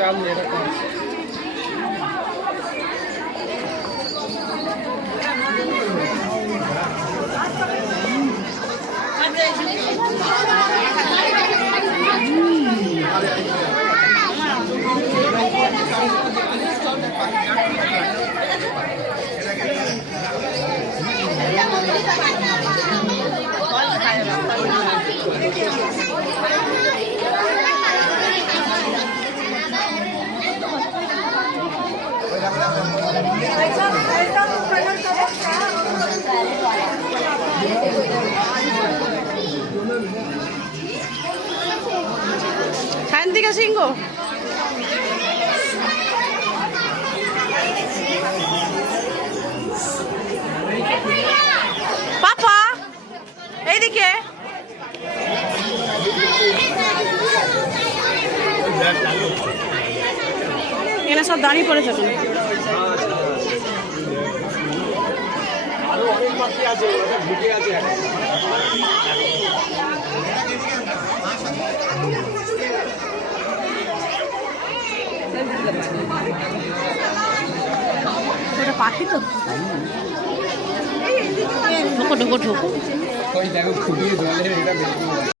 জানলে এরকম শান্তিকা সিংহ পাপা এইদিকে এখানে সব দাঁড়িয়ে পড়েছে কেন? আরো অনেক বাকি আছে, ঢুকে আছে। ওটা পাখি তো ঢোকো ঢোকো ঢোকো ওই দেখো খুবই জলে এটা বেশি